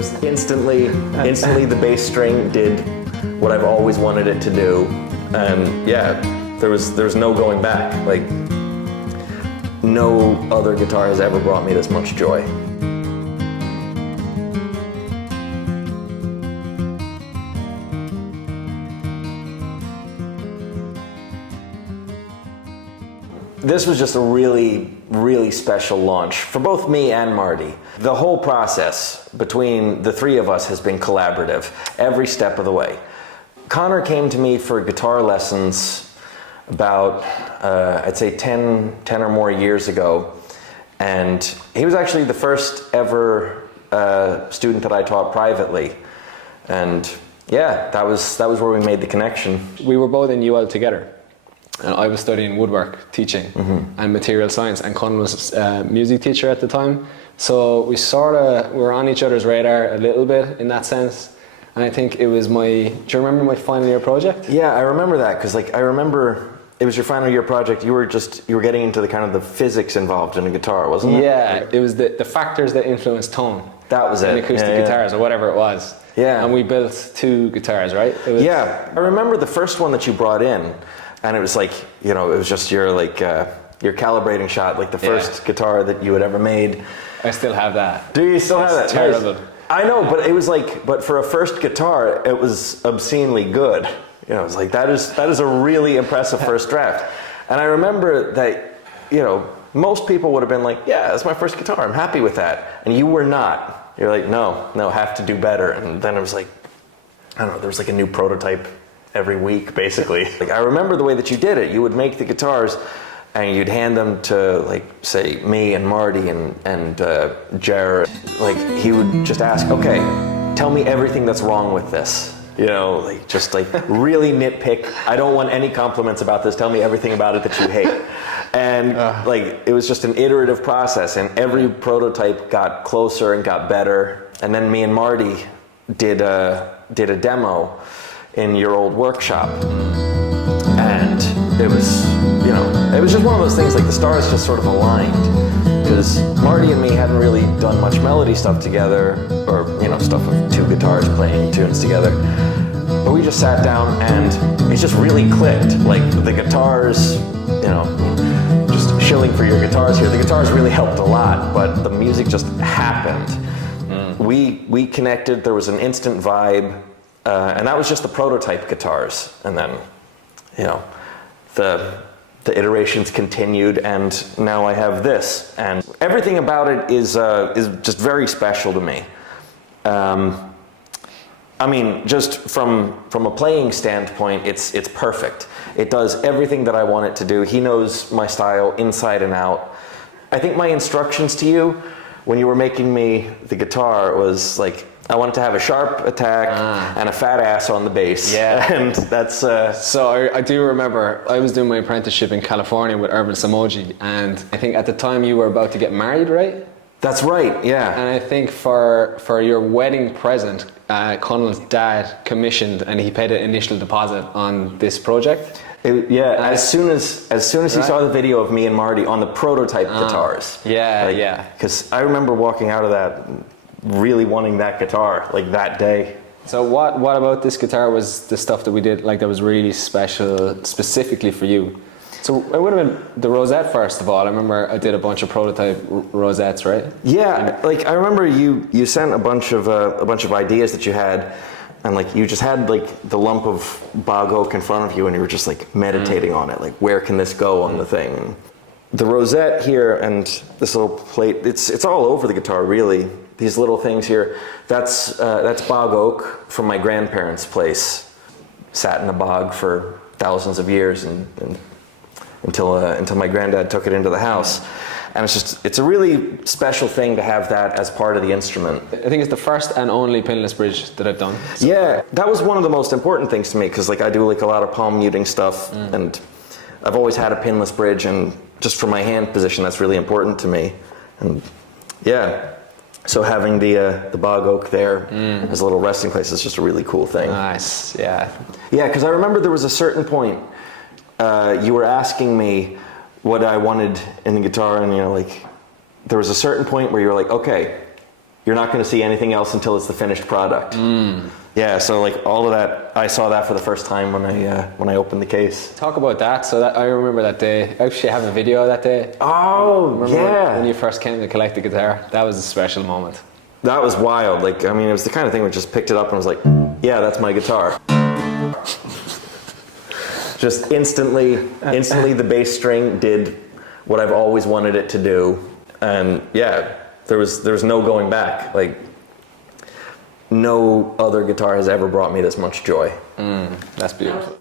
just instantly the bass string did what I've always wanted it to do. And yeah, there was no going back. Like, no other guitar has ever brought me this much joy. This was just a really, really special launch for both me and Marty. The whole process between the three of us has been collaborative, every step of the way. Conor came to me for guitar lessons about, I'd say 10 or more years ago. And he was actually the first ever student that I taught privately. And yeah, that was where we made the connection. We were both in UL together. And I was studying woodwork, teaching, and material science, and Conal was a music teacher at the time. So we were on each other's radar a little bit in that sense. And I think it was do you remember my final year project? Yeah, I remember that, because like, I remember it was your final year project. You were getting into the kind of the physics involved in a guitar, wasn't it? Yeah, it was the factors that influence tone. That was it. And acoustic guitars, or whatever it was. Yeah. And we built 2 guitars, right? Yeah, I remember the first one that you brought in. And it was like, it was just your your calibrating shot, like the first guitar that you had ever made. I still have that. Do you still have that? It's terrible. Nice. I know, but it was like, but for a first guitar, it was obscenely good. It was like, that is a really impressive first draft. And I remember that, most people would have been like, yeah, that's my first guitar, I'm happy with that. And you were not. You're like, no, have to do better. And then it was like, I don't know, there was like a new prototype every week, basically. Like, I remember the way that you did it. You would make the guitars and you'd hand them to, like, say, me and Marty and Jared. Like, he would just ask, okay, tell me everything that's wrong with this. Just like really nitpick. I don't want any compliments about this. Tell me everything about it that you hate. And like, it was just an iterative process, and every prototype got closer and got better. And then me and Marty did a demo in your old workshop, and it was just one of those things, like the stars just sort of aligned, because Marty and me hadn't really done much melody stuff together, or stuff with 2 guitars playing tunes together, but we just sat down and it just really clicked. Like, the guitars, just shilling for your guitars here, the guitars really helped a lot, but the music just happened. We connected, there was an instant vibe. And that was just the prototype guitars, and then, the iterations continued, and now I have this, and everything about it is just very special to me. I mean, just from a playing standpoint, it's perfect. It does everything that I want it to do. He knows my style inside and out. I think my instructions to you when you were making me the guitar was like, I wanted to have a sharp attack and a fat ass on the bass. Yeah. And that's... So I do remember, I was doing my apprenticeship in California with Urban Samoji, and I think at the time you were about to get married, right? That's right, yeah. And I think for your wedding present, Conal's dad commissioned, and he paid an initial deposit on this project. As soon as he saw the video of me and Marty on the prototype guitars. Yeah. Because I remember walking out of that really wanting that guitar, like, that day. So what about this guitar was the stuff that we did, like, that was really special specifically for you? So it would have been the rosette, first of all. I remember I did a bunch of prototype rosettes, right? Yeah, like, I remember you sent a bunch of ideas that you had, and like, you just had like the lump of bog oak in front of you, and you were just like meditating on it, like, where can this go on the thing? And the rosette here and this little plate, it's all over the guitar, really. These little things here, that's bog oak from my grandparents' place. Sat in the bog for thousands of years, and until my granddad took it into the house. And it's a really special thing to have that as part of the instrument. I think it's the first and only pinless bridge that I've done. So. Yeah, that was one of the most important things to me, because like, I do like a lot of palm muting stuff, and I've always had a pinless bridge, and just for my hand position, that's really important to me. And yeah, so having the bog oak there as a little resting place is just a really cool thing. Nice, yeah. Yeah, because I remember there was a certain point you were asking me what I wanted in the guitar, and like, there was a certain point where you were like, okay, you're not going to see anything else until it's the finished product. Yeah, so like all of that, I saw that for the first time when I opened the case. Talk about that. So that I remember that day. I actually have a video of that day. Oh, Remember yeah. when you first came to collect the guitar? That was a special moment. That was wild. Like, I mean, it was the kind of thing where I just picked it up and was like, yeah, that's my guitar. Just instantly the bass string did what I've always wanted it to do. And yeah, there was no going back. Like, no other guitar has ever brought me this much joy. That's beautiful.